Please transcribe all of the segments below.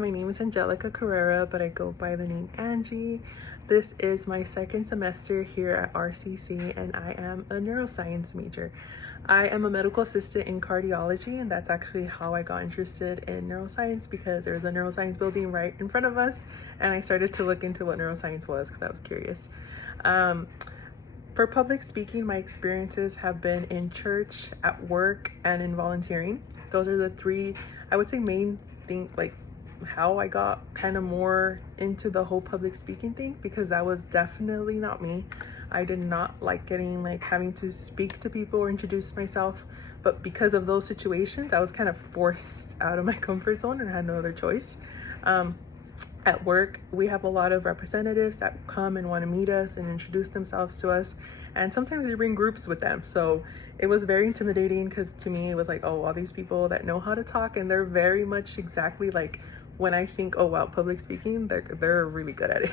My name is Angelica Carrera, but I go by the name Angie. This is my second semester here at RCC, and I am a neuroscience major. I am a medical assistant in cardiology, and that's actually how I got interested in neuroscience, because there's a neuroscience building right in front of us, and I started to look into what neuroscience was because I was curious. For public speaking, my experiences have been in church, at work, and in volunteering. Those are the three, I would say, main things, like how I got kind of more into the whole public speaking thing, because that was definitely not me. I did not like having to speak to people or introduce myself, but because of those situations, I was kind of forced out of my comfort zone and I had no other choice. At work, we have a lot of representatives that come and want to meet us and introduce themselves to us, and sometimes we bring groups with them. So it was very intimidating, because to me it was like, oh, all these people that know how to talk, and they're very much exactly like when I think, oh wow, public speaking, they're really good at it.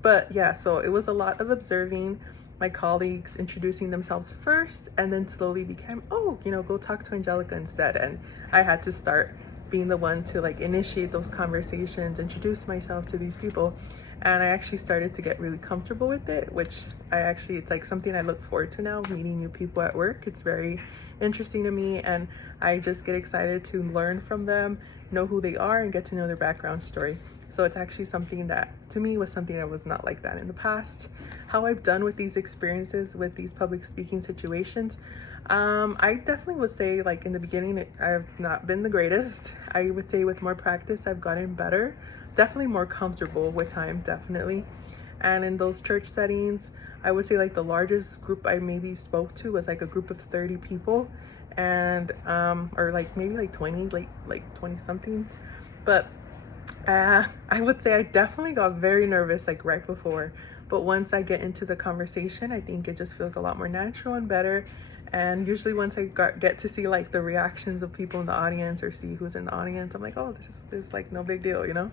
But yeah, so it was a lot of observing my colleagues introducing themselves first, and then slowly became, oh, go talk to Angelica instead. And I had to start being the one to initiate those conversations, introduce myself to these people. And I actually started to get really comfortable with it, which it's like something I look forward to now, meeting new people at work. It's very interesting to me, and I just get excited to learn from them, know who they are, and get to know their background story. So it's actually something that to me was something that was not like that in the past. How I've done with these experiences, with these public speaking situations, I definitely would say, like, in the beginning, I've not been the greatest. I would say with more practice, I've gotten better, definitely more comfortable with time, definitely. And in those church settings, I would say like the largest group I maybe spoke to was like a group of 30 people, and or like maybe like 20, like 20 somethings. But I would say I definitely got very nervous like right before, but once I get into the conversation, I think it just feels a lot more natural and better. And usually once I get to see like the reactions of people in the audience, or see who's in the audience, I'm like, oh, this is like no big deal, you know?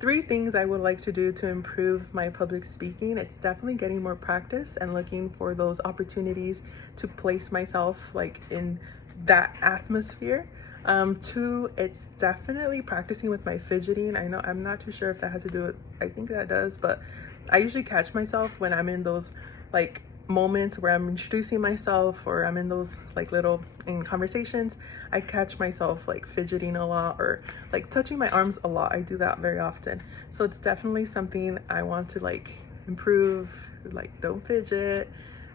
Three things I would like to do to improve my public speaking. It's definitely getting more practice and looking for those opportunities to place myself like in that atmosphere. Two, it's definitely practicing with my fidgeting. I know I'm not too sure if that has to do with, I think that does, but I usually catch myself when I'm in those like moments where I'm introducing myself, or I'm in those like little in conversations, I catch myself like fidgeting a lot, or like touching my arms a lot. I do that very often. So it's definitely something I want to like improve. Like, don't fidget,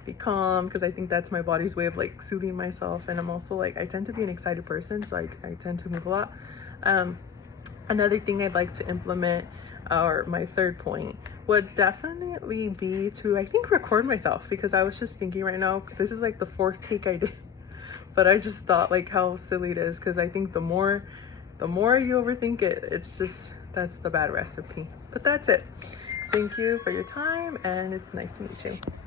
be calm, because I think that's my body's way of like soothing myself. And I'm also like, I tend to be an excited person, so I tend to move a lot. Another thing I'd like to implement, or my third point, would definitely be to, I think, record myself, because I was just thinking right now, this is like the fourth take I did, but I just thought like how silly it is, because I think the more you overthink it, it's just, that's the bad recipe. But that's it. Thank you for your time, and it's nice to meet you.